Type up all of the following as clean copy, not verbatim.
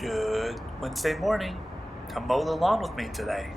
Good Wednesday morning. Come mow the lawn with me today.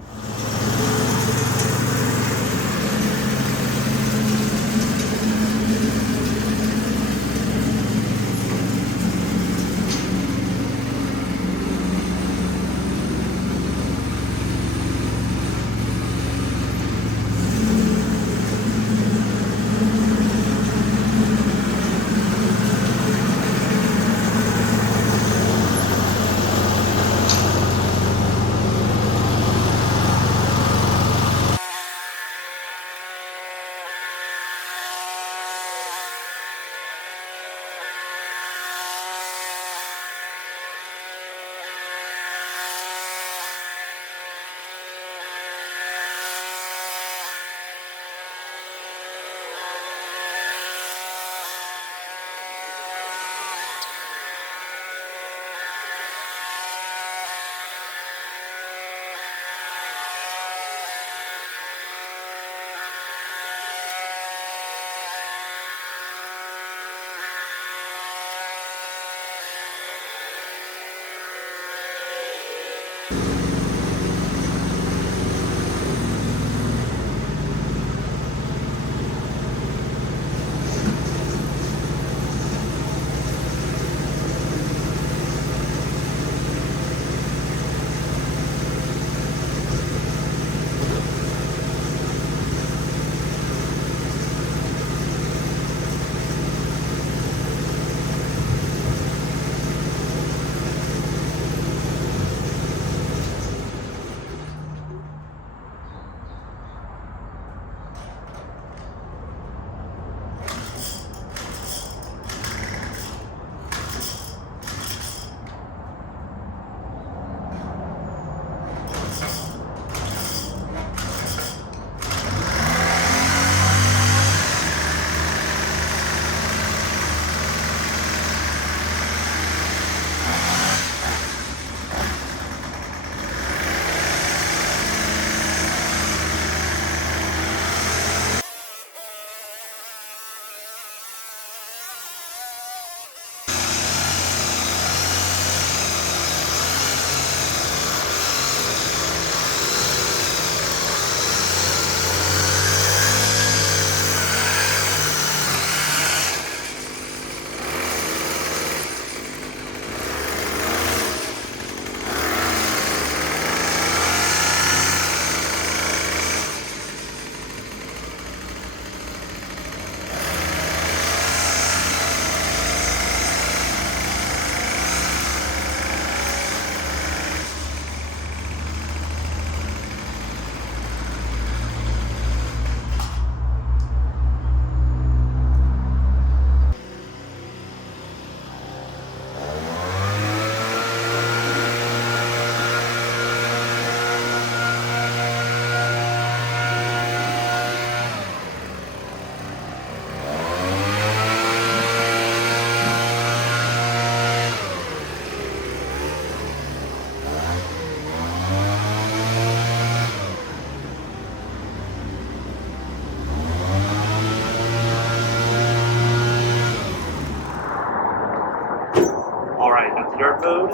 Alright, got the yard mowed,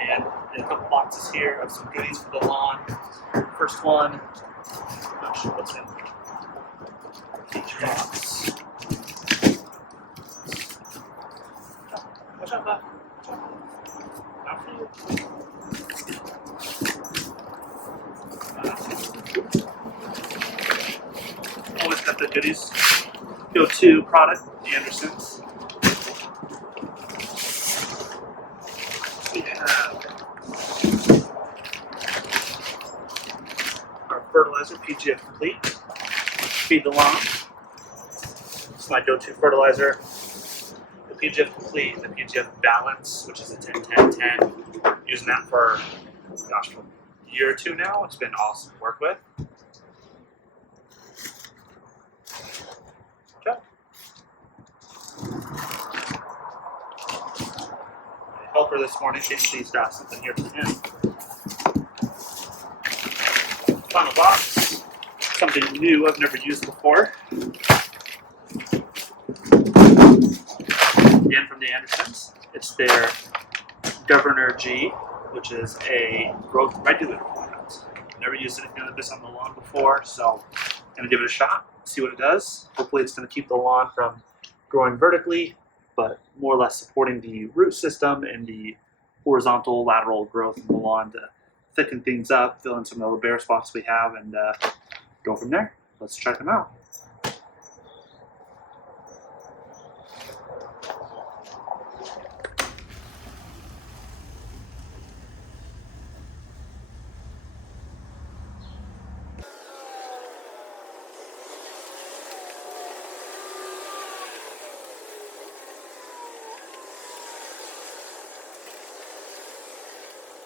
and a couple boxes here of some goodies for the lawn. First one, not sure what's in each box. Watch out, Bob. Not for you. Always got the goodies. Go-to product, Anderson's. We have our fertilizer, PGF Complete. Feed the lawn. It's my go-to fertilizer. The PGF Complete and the PGF Balance, which is a 10-10-10. Using that for, gosh, for a year or two now. It's been awesome to work with. Okay. Helper this morning, she's got something here for him. Final box, something new I've never used before. Again from the Andersons. It's their Governor G, which is a growth regulator product. Never used anything like this on the lawn before, so I'm gonna give it a shot, see what it does. Hopefully it's gonna keep the lawn from growing vertically, but more or less supporting the root system and the horizontal lateral growth in the lawn to thicken things up, fill in some of the bare spots we have, and go from there. Let's check them out.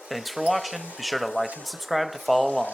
Thanks for watching. Be sure to like and subscribe to follow along.